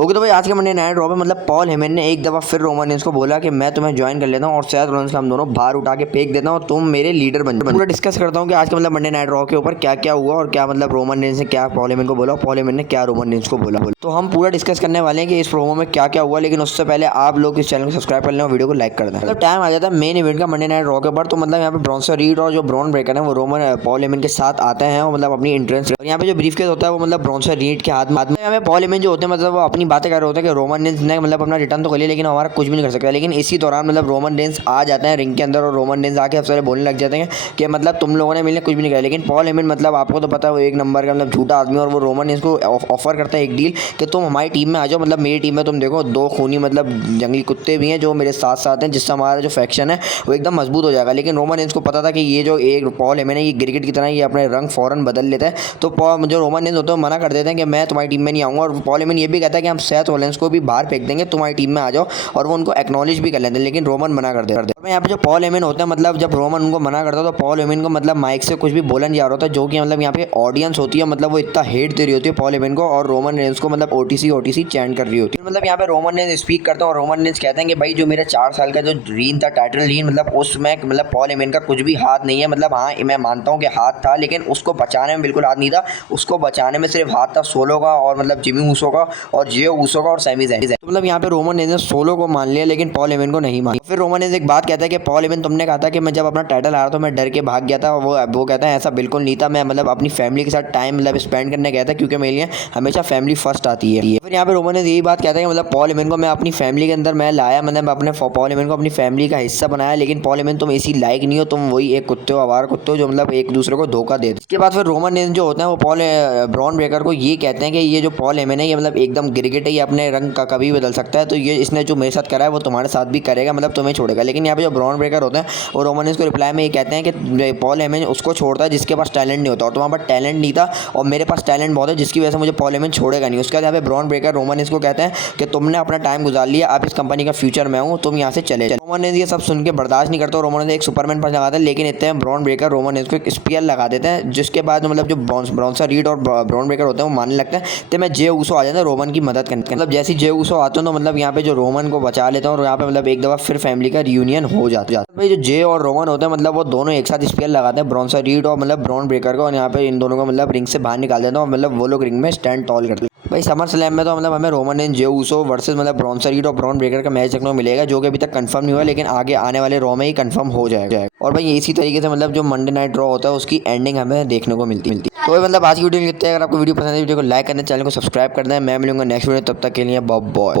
Okay तो भाई आज के मंडे नाइट रॉ पे मतलब पॉल हेमन ने एक दफ़ा फिर रोमन रेंस को बोला कि मैं तुम्हें ज्वाइन कर लेता हूँ और सेथ रॉलिंस को हम दोनों बाहर उठा के फेंक देता हूँ और तुम मेरे लीडर बन जाओ। पूरा डिस्कस करता हूँ कि आज के मतलब मंडे नाइट रॉ के ऊपर क्या क्या हुआ और क्या मतलब रोमन रेंस ने क्या पॉल हेमन को बोला, पॉल हेमन ने क्या रोमन रेंस को बोला। तो हम पूरा डिस्कस करने वाले हैं कि इस प्रोमो में क्या क्या हुआ, लेकिन उससे पहले आप लोग इस चैनल को सब्सक्राइब कर लें और वीडियो को लाइक कर दें। मतलब टाइम आ जाता है मेन इवेंट का मंडे नाइट रॉ के ऊपर। तो मतलब यहाँ पे ब्रॉन्सन रीड और जो ब्रॉन ब्रेकर है वो रोमन पॉल हेमन के साथ आते हैं और मतलब अपनी एंट्रेंस। यहाँ पे जो ब्रीफकेस होता है वो मतलब ब्रॉन्सन रीड के हाथ में। यहाँ पे पॉल हेमन जो होते हैं मतलब वो अपनी बातें कर रहे होते हैं कि रोमन रेंस ने मतलब अपना रिटर्न तो कर लिया लेकिन हमारा कुछ भी नहीं कर सकता। लेकिन इसी दौरान मतलब रोमन रेंस आ जाते हैं रिंग के अंदर और रोमन रेंस आके सबसे बोलने लग जाते हैं कि मतलब तुम लोगों ने मिलने कुछ भी नहीं करा। लेकिन पॉल हेमन मतलब आपको तो पता है वो एक नंबर का मतलब झूठा आदमी, और वो रोमन रेंस को ऑफर करता है एक डील कि तुम हमारी टीम में आ जाओ। मतलब मेरी टीम में तुम देखो दो खूनी मतलब जंगली कुत्ते भी हैं जो मेरे साथ साथ हैं, जिससे हमारा जो फैक्शन है वो एकदम मजबूत हो जाएगा। लेकिन रोमन रेंस को पता था कि ये जो एक पॉल हेमन है ये क्रिकेट की तरह ये अपने रंग फौरन बदल लेता है। तो जो रोमन रेंस होते हैं मना कर देते हैं कि मैं तुम्हारी टीम में नहीं आऊँगा। और पॉल हेमन ये भी कहता है कि हम सेथ रॉलिंस को भी बाहर फेंक देंगे, तुम्हारी टीम में आ जाओ, और वो उनको एक्नॉलेज भी कर लेते हैं। लेकिन रोमन मना कर देते हैं। यहाँ पे जो पॉल हेमन होता है मतलब जब रोमन उनको मना करता है तो पॉल हेमन को मतलब माइक से कुछ भी बोला नहीं जा रहा होता, जो कि मतलब यहाँ पे ऑडियंस होती है मतलब वो इतना हेट दे रही होती है पॉल हेमन को, और रोमन रेंस को मतलब ओटीसी चैंट कर रही होती है। मतलब यहाँ पे रोमन रेंस स्पीक करता है और रोमन रेंस कहते हैं कि भाई जो मेरा 4 साल का जो ड्रीम था, टाइटल ड्रीम, मतलब उसमें मतलब पॉल हेमन का कुछ भी हाथ नहीं है। मतलब हाँ मैं मानता हूँ कि हाथ था, लेकिन उसको बचाने में बिल्कुल हाथ नहीं था। उसको बचाने में सिर्फ हाथ था सोलो का और मतलब जिमी ऊसो का और जियो ऊसो का और सैमी ज़ैन। तो मतलब यहाँ पे रोमन रेंस ने सोलो को मान लिया लेकिन पॉल हेमन को नहीं माना। फिर रोमन रेंस एक बात कहता है कि पॉल हेमन तुमने कहा था कि मैं जब अपना टाइटल हारा तो मैं डर के भाग गया था। वो कहता है ऐसा बिल्कुल नहीं था, मैं मतलब अपनी फैमिली के साथ टाइम मतलब स्पेंड करने गया था क्योंकि मेरे लिए हमेशा फैमिली फर्स्ट आती है। फिर यहाँ पे रोमन रेंस यही बात कहता है कि मतलब पॉल हेमन को मैं अपनी फैमिली के अंदर मैं लाया, मतलब अपने पॉल हेमन को अपनी फैमिली का हिस्सा बनाया। लेकिन पॉल हेमन तुम इसी लायक नहीं हो, तुम वही एक कुत्ते हो, आवारा कुत्ते हो जो मतलब एक दूसरे को धोखा देते। इसके बाद फिर रोमन रेंस जो होता है वो ब्रॉन ब्रेकर को ये कहते हैं कि ये जो पॉल हेमन है ये मतलब एकदम गिरगिट है, ये अपने रंग का कभी बदल सकता है। तो ये इसने जो मेरे साथ करा है वो तुम्हारे साथ भी करेगा, मतलब तुम्हें छोड़ेगा। लेकिन यहाँ पे जो ब्रॉन ब्रेकर होते हैं वो रोमन रेंस को रिप्लाई में ये कहते हैं कि पॉल हेमन उसको छोड़ता है जिसके पास टैलेंट नहीं होता, और तुम्हारे पास टैलेंट नहीं था और मेरे पास टैलेंट बहुत है जिसकी वजह से मुझे पॉल हेमन छोड़ेगा नहीं। उसके बाद यहाँ पे ब्रॉन ब्रेकर रोमन रेंस को कहते हैं कि तुमने अपना टाइम गुजार लिया, आप इस कंपनी का फ्यूचर में हूँ, तुम यहाँ से चले जाओ। रोमन रेंस ये सब सुन के बर्दाश्त नहीं करता, रोमन रेंस एक सुपरमैन पंच लगाता है। लेकिन इतने ब्रॉन ब्रेकर रोमन रेंस को एक स्पीयर लगा देते हैं, जिसके बाद मतलब जो ब्रॉन्सन रीड और ब्रॉन ब्रेकर होते हैं वो मानने लगते हैं। तो मैं जे ऊसो आ जाता है रोमन की मदद करने। मतलब जैसे जे ऊसो आते हैं तो मतलब यहाँ पे जो रोमन को बचा लेते हैं और यहाँ पे मतलब एक दफ़ा फिर फैमिली का रियूनियन हो जाता है। भाई जो जे और रोमन होते हैं मतलब वो दोनों एक साथ स्पीयर लगाते हैं ब्रॉन्सन रीड और मतलब ब्रॉन ब्रेकर को, और यहाँ पे इन दोनों को मतलब रिंग से बाहर निकाल देते हैं और मतलब वो लोग रिंग में स्टैंड टॉल करते हैं। भाई समर स्लैम में तो मतलब हमें Roman Reigns Jey Uso versus मतलब ब्रॉन्सन रीड और ब्रॉन ब्रेकर का मैच देखने को मिलेगा, जो कि अभी तक कंफर्म नहीं हुआ, लेकिन आगे आने वाले रॉ में ही कंफर्म हो जाएगा। और भाई इसी तरीके से मतलब जो मंडे नाइट रॉ होता है उसकी एंडिंग हमें देखने को मिलती है। तो मतलब आज की वीडियो में लिखते हैं, अगर आपको वीडियो पसंद है वीडियो को लाइक करना, चैनल को सब्सक्राइब कर दें। मैं मिलूंगा नेक्स्ट वीडियो, तब तक के लिए बाय बाय।